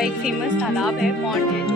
का एक फेमस तालाब है, पॉन्ड है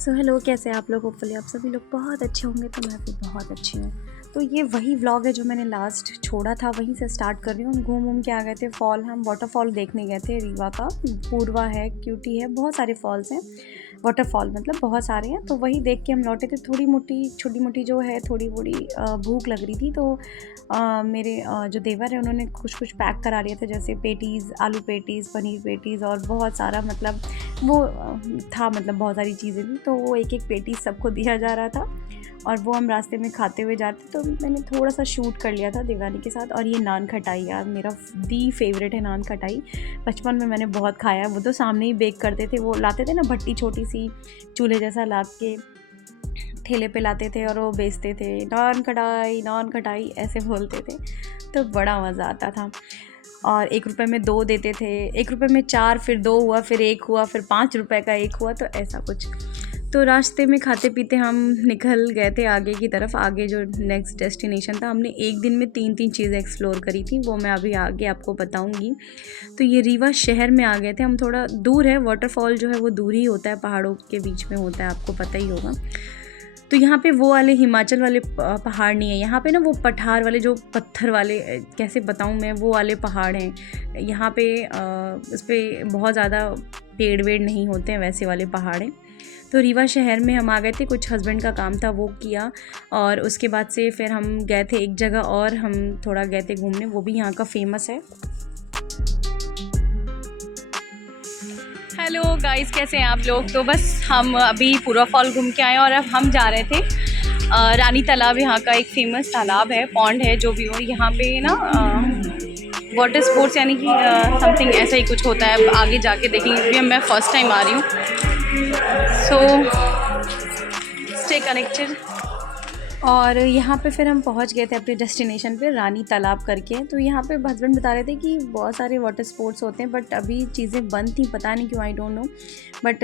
जो हेलो, कैसे हैं आप लोग। होपफुली आप सभी लोग बहुत अच्छे होंगे। तो मैं भी बहुत अच्छी हूँ। तो ये वही व्लॉग है जो मैंने लास्ट छोड़ा था, वहीं से स्टार्ट कर रही हूँ। हम घूम के आ गए थे फॉल, हम वाटरफॉल देखने गए थे। रीवा का पूर्वा है, क्यूटी है, बहुत सारे फॉल्स हैं। वाटरफॉल मतलब बहुत सारे हैं। तो वही देख के हम लौटे थे। छोटी मोटी जो है थोड़ी बड़ी भूख लग रही थी। तो मेरे जो देवर है उन्होंने कुछ पैक करा लिए थे, जैसे पेटीज़, आलू पेटीज़, पनीर पेटीज़ और बहुत सारा मतलब वो था, मतलब बहुत सारी चीज़ें थी। तो वो एक पेटी सबको दिया जा रहा था और वो हम रास्ते में खाते हुए जाते। तो मैंने थोड़ा सा शूट कर लिया था देवरानी के साथ। और ये नान खटाई, यार मेरा दी फेवरेट है नान खटाई। बचपन में मैंने बहुत खाया। वो तो सामने ही बेक करते थे, वो लाते थे ना भट्टी, छोटी सी चूल्हे जैसा ला के ठेले पे लाते थे और वो बेचते थे। नान खटाई ऐसे बोलते थे। तो बड़ा मज़ा आता था। और 1 रुपये में 2 देते थे, 1 रुपये में 4, फिर 2 हुआ, फिर 1 हुआ, फिर 5 रुपये का 1 हुआ। तो ऐसा कुछ। तो रास्ते में खाते पीते हम निकल गए थे आगे की तरफ। आगे जो नेक्स्ट डेस्टिनेशन था, हमने एक दिन में 3 चीज़ें एक्सप्लोर करी थी, वो मैं अभी आगे आपको बताऊंगी। तो ये रीवा शहर में आ गए थे हम। थोड़ा दूर है, वाटरफॉल जो है वो दूर ही होता है, पहाड़ों के बीच में होता है, आपको पता ही होगा। तो यहाँ पे वो वाले हिमाचल वाले पहाड़ नहीं है। यहाँ पे ना वो पठार वाले, जो पत्थर वाले, कैसे बताऊँ मैं, वो वाले पहाड़ हैं यहाँ पे। उस पर बहुत ज़्यादा पेड़ वेड़ नहीं होते हैं, वैसे वाले पहाड़ हैं। तो रीवा शहर में हम आ गए थे, कुछ हस्बैंड का काम था वो किया। और उसके बाद से फिर हम गए थे एक जगह और, हम थोड़ा गए थे घूमने, वो भी यहाँ का फेमस है। हेलो गाइस, कैसे हैं आप लोग। तो बस हम अभी पूरा फॉल घूम के आए और अब हम जा रहे थे रानी तालाब। यहाँ का एक फेमस तालाब है, पॉन्ड है जो भी हो। यहाँ पे ना वाटर स्पोर्ट्स यानी कि समथिंग ऐसा ही कुछ होता है। आगे जाके देखेंगे, क्योंकि मैं फ़र्स्ट टाइम आ रही हूँ। So stay connected. और यहाँ पे फिर हम पहुँच गए थे अपने डेस्टिनेशन पे, रानी तालाब करके। तो यहाँ पे हस्बैंड बता रहे थे कि बहुत सारे वाटर स्पोर्ट्स होते हैं, बट अभी चीज़ें बंद थी, पता नहीं क्यों, आई डोंट नो। बट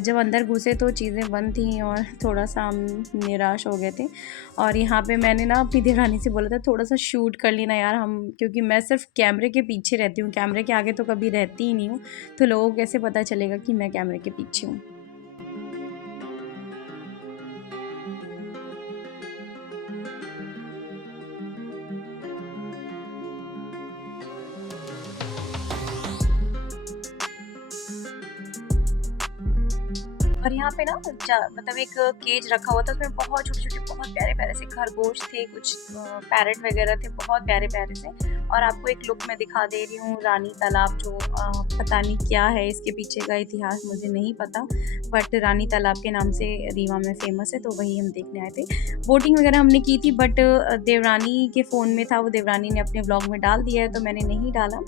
जब अंदर घुसे तो चीज़ें बंद थी और थोड़ा सा हम निराश हो गए थे। और यहाँ पे मैंने ना अपनी देवरानी से बोला था थोड़ा सा शूट कर लेना यार हम, क्योंकि मैं सिर्फ कैमरे के पीछे रहती हूँ, कैमरे के आगे तो कभी रहती ही नहीं हूँ। तो लोगों को कैसे पता चलेगा कि मैं कैमरे के पीछे हूँ। और यहाँ पे ना मतलब एक केज रखा हुआ था, उसमें बहुत छोटे बहुत प्यारे से खरगोश थे, कुछ पैरेट वगैरह थे, बहुत प्यारे से। और आपको एक लुक में दिखा दे रही हूँ रानी तालाब, जो पता नहीं क्या है इसके पीछे का इतिहास, मुझे नहीं पता। बट रानी तालाब के नाम से रीवा में फेमस है। तो वही हम देखने आए थे। बोटिंग वगैरह हमने की थी, बट देवरानी के फ़ोन में था, वो देवरानी ने अपने व्लॉग में डाल दिया है, तो मैंने नहीं डाला।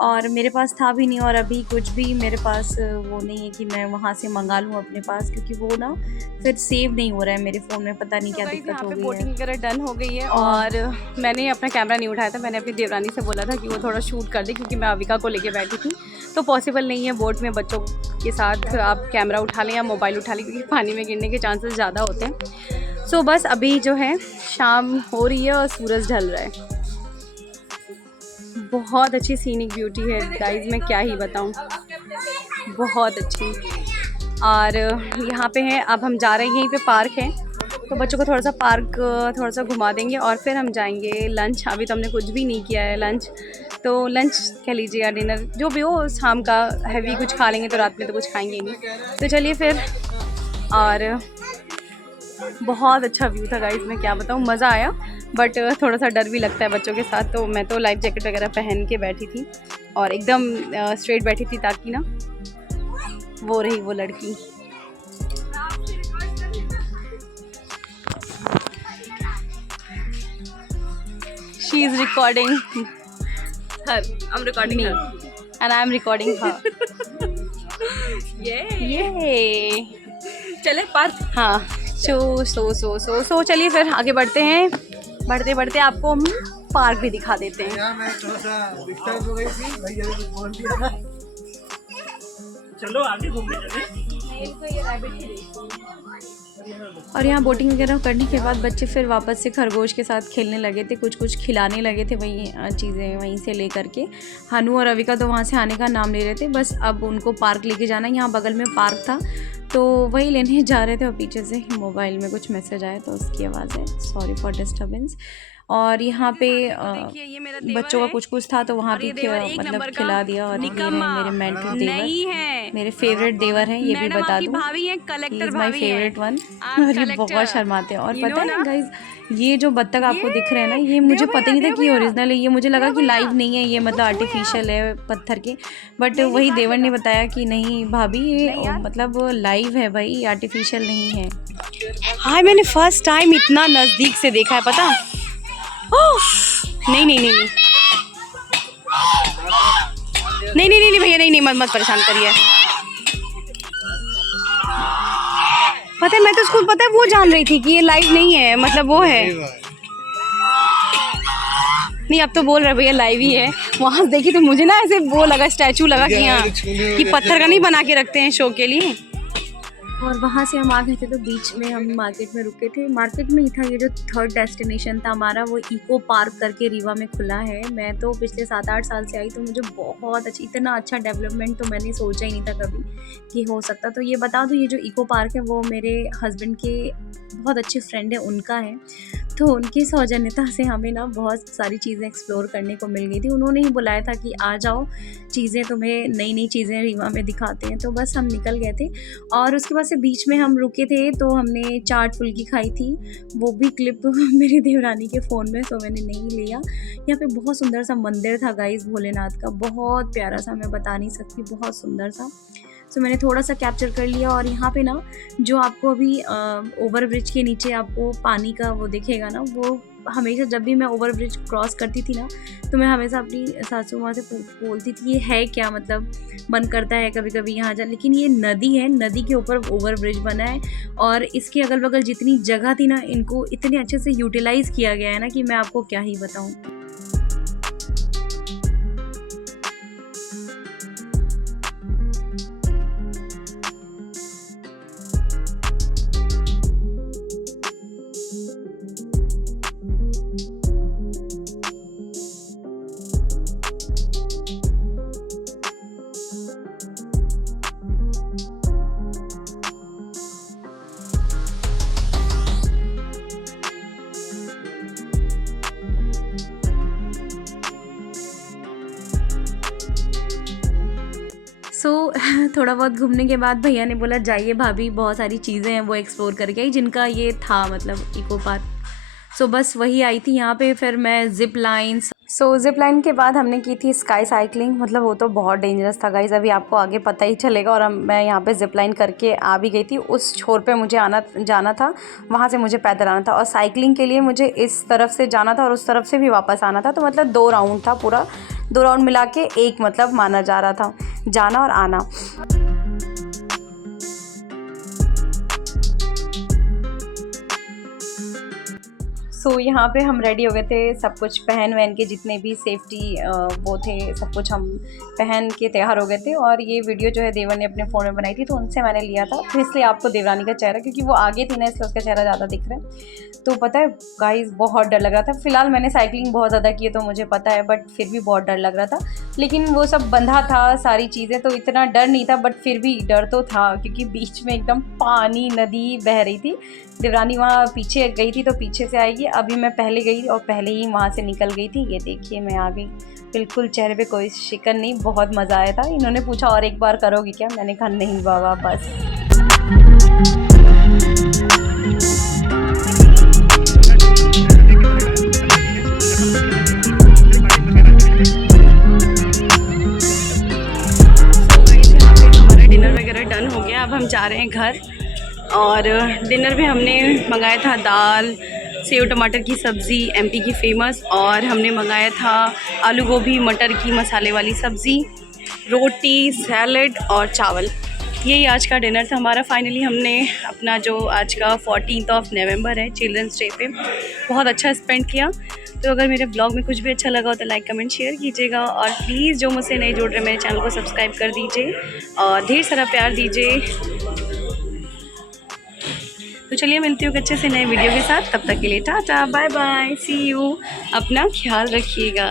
और मेरे पास था भी नहीं, और अभी कुछ भी मेरे पास वो नहीं है कि मैं वहाँ से मंगा लूँ अपने पास, क्योंकि वो ना फिर सेव नहीं हो रहा है मेरे फ़ोन में, पता नहीं क्या दिक्कत हो गई है। बोटिंग वगैरह डन हो गई है और मैंने अपना कैमरा नहीं उठाया था। मैंने अपनी देवरानी से बोला था कि वो थोड़ा शूट कर दे, क्योंकि मैं अविका को लेके बैठी थी। तो पॉसिबल नहीं है बोट में बच्चों के साथ आप कैमरा उठा लें या मोबाइल उठा लें, क्योंकि पानी में गिरने के चांसेस ज़्यादा होते हैं। सो बस अभी जो है शाम हो रही है और सूरज ढल रहा है। बहुत अच्छी सीनिक ब्यूटी है गाइस, मैं क्या ही बताऊं, बहुत अच्छी। और यहाँ पे है, अब हम जा रहे हैं, यहीं पे पार्क है, तो बच्चों को थोड़ा सा पार्क थोड़ा सा घुमा देंगे और फिर हम जाएंगे लंच। अभी तो हमने कुछ भी नहीं किया है लंच, तो लंच कह लीजिए या डिनर जो भी हो, शाम का हैवी कुछ खा लेंगे, तो रात में तो कुछ खाएंगे नहीं। तो चलिए फिर। और बहुत अच्छा व्यू था गाइस, मैं क्या बताऊँ, मज़ा आया। बट थोड़ा सा डर भी लगता है बच्चों के साथ। तो मैं तो लाइफ जैकेट वगैरह पहन के बैठी थी और एकदम स्ट्रेट बैठी थी, ताकि ना वो रही वो लड़की। She is recording her, I'm recording me and I am recording her. ये चले पार्क। हाँ, सो चलिए फिर आगे बढ़ते हैं। बढ़ते आपको हम पार्क भी दिखा देते हैं। चलो आगे घूमने चले। और यहाँ बोटिंग वगैरह करने के बाद बच्चे फिर वापस से खरगोश के साथ खेलने लगे थे, कुछ कुछ खिलाने लगे थे, वही चीज़ें वहीं से ले करके। हनु और रविका तो वहाँ से आने का नाम ले रहे थे, बस अब उनको पार्क लेके जाना। यहाँ बगल में पार्क था तो वही लेने जा रहे थे और पीछे से मोबाइल में कुछ मैसेज आया तो उसकी आवाज़ है, सॉरी फॉर डिस्टर्बेंस। और यहाँ पे बच्चों का कुछ कुछ था तो वहाँ भी मतलब खिला दिया। और ये रहे मेरे मेंटल देवर, मेरे फेवरेट देवर हैं, ये भी बता दूँ, माय फेवरेट वन। और ये बहुत शर्माते हैं। और पता है ना गाइज, ये जो बत्तख आपको दिख रहे हैं ना, ये मुझे पता नहीं था कि ओरिजिनल है, ये मुझे लगा कि लाइव नहीं है, ये मतलब आर्टिफिशियल है पत्थर के। बट वही देवर ने बताया कि नहीं भाभी ये मतलब लाइव है भाई, आर्टिफिशियल नहीं है। हाँ मैंने फर्स्ट टाइम इतना नज़दीक से देखा है, पता। नहीं नहीं नहीं नहीं नहीं नहीं नहीं भैया, नहीं नहीं मत परेशान करिए। पता है मैं तो उसको पता है वो जान रही थी कि ये लाइव नहीं है, मतलब वो है नहीं। अब तो बोल रहे भैया लाइव ही है। वहाँ देखी तो मुझे ना ऐसे वो लगा, स्टैचू लगा कि हाँ कि पत्थर का नहीं बना के रखते हैं शो के लिए। और वहाँ से हम आ गए थे तो बीच में हम मार्केट में रुके थे। मार्केट में ही था ये जो थर्ड डेस्टिनेशन था हमारा, वो इको पार्क करके रीवा में खुला है। मैं तो पिछले 7-8 साल से आई तो मुझे बहुत अच्छी, इतना अच्छा डेवलपमेंट तो मैंने सोचा ही नहीं था कभी कि हो सकता। तो ये बता दूँ, ये जो इको पार्क है वो मेरे हस्बैंड के बहुत अच्छे फ्रेंड है, उनका है। तो उनकी सौजन्यता से हमें ना बहुत सारी चीज़ें एक्सप्लोर करने को मिल गई थी। उन्होंने ही बुलाया था कि आ जाओ, चीज़ें तुम्हें नई नई चीज़ें रीवा में दिखाते हैं। तो बस हम निकल गए थे। और उसके बाद से बीच में हम रुके थे तो हमने चाट फुल्की खाई थी, वो भी क्लिप मेरी देवरानी के फ़ोन में, तो मैंने नहीं लिया। यहाँ पे बहुत सुंदर सा मंदिर था गाइस, भोलेनाथ का, बहुत प्यारा सा, मैं बता नहीं सकती, बहुत सुंदर सा। तो मैंने थोड़ा सा कैप्चर कर लिया। और यहाँ पे ना जो आपको अभी ओवर ब्रिज के नीचे आपको पानी का वो दिखेगा ना, वो हमेशा जब भी मैं ओवर ब्रिज क्रॉस करती थी ना तो मैं हमेशा अपनी सासू माँ से बोलती थी ये है क्या, मतलब मन करता है कभी कभी यहाँ जा। लेकिन ये नदी है, नदी के ऊपर ओवर ब्रिज बना है और इसके अगल बगल जितनी जगह थी ना, इनको इतने अच्छे से यूटिलाइज़ किया गया है ना कि मैं आपको क्या ही बताऊँ। थोड़ा बहुत घूमने के बाद भैया ने बोला जाइए भाभी, बहुत सारी चीज़ें हैं वो एक्सप्लोर करके आई, जिनका ये था मतलब इको पार्क। बस वही आई थी यहाँ पे। फिर मैं जिप लाइन के बाद हमने की थी स्काई साइकिलिंग, मतलब वो तो बहुत डेंजरस था गाइज, अभी आपको आगे पता ही चलेगा। और मैं यहाँ पे जिप लाइन करके आ भी गई थी। उस छोर पे मुझे जाना था, वहाँ से मुझे पैदल आना था। और साइकिलिंग के लिए मुझे इस तरफ से जाना था और उस तरफ से भी वापस आना था। तो मतलब 2 राउंड था, पूरा 2 राउंड मिला के एक मतलब माना जा रहा था, जाना और आना। यहाँ पे हम रेडी हो गए थे, सब कुछ पहन वहन के, जितने भी सेफ्टी वो थे सब कुछ हम पहन के तैयार हो गए थे। और ये वीडियो जो है देवर ने अपने फ़ोन में बनाई थी, तो उनसे मैंने लिया था। तो इसलिए आपको देवरानी का चेहरा, क्योंकि वो आगे थी ना इसलिए उसका चेहरा ज़्यादा दिख रहा है। तो पता है गाइस बहुत डर लग रहा था। फ़िलहाल मैंने साइकिलिंग बहुत ज़्यादा की है तो मुझे पता है, बट फिर भी बहुत डर लग रहा था। लेकिन वो सब बंधा था सारी चीज़ें, तो इतना डर नहीं था, बट फिर भी डर तो था क्योंकि बीच में एकदम पानी, नदी बह रही थी। देवरानी वहाँ पीछे गई थी तो पीछे से आएगी, अभी मैं पहले गई और पहले ही वहाँ से निकल गई थी। ये देखिए मैं आ गई, बिल्कुल चेहरे पे कोई शिकन नहीं, बहुत मज़ा आया था। इन्होंने पूछा और एक बार करोगी क्या, मैंने कहा नहीं बाबा बस। हमारा डिनर वगैरह डन हो गया, अब हम जा रहे हैं घर। और डिनर में हमने मंगाया था दाल, सेव टमाटर की सब्ज़ी एमपी की फ़ेमस, और हमने मंगाया था आलू गोभी मटर की मसाले वाली सब्ज़ी, रोटी, सैलड और चावल। यही आज का डिनर था हमारा। फाइनली हमने अपना जो आज का 14 नवंबर है चिल्ड्रंस डे पे बहुत अच्छा स्पेंड किया। तो अगर मेरे ब्लॉग में कुछ भी अच्छा लगा हो तो लाइक कमेंट शेयर कीजिएगा, और प्लीज़ जो मुझसे नहीं जुड़ रहे मेरे चैनल को सब्सक्राइब कर दीजिए और ढेर सारा प्यार दीजिए। तो चलिए मिलती हूँ अच्छे से नए वीडियो के साथ, तब तक के लिए tata bye bye see you, अपना ख्याल रखिएगा।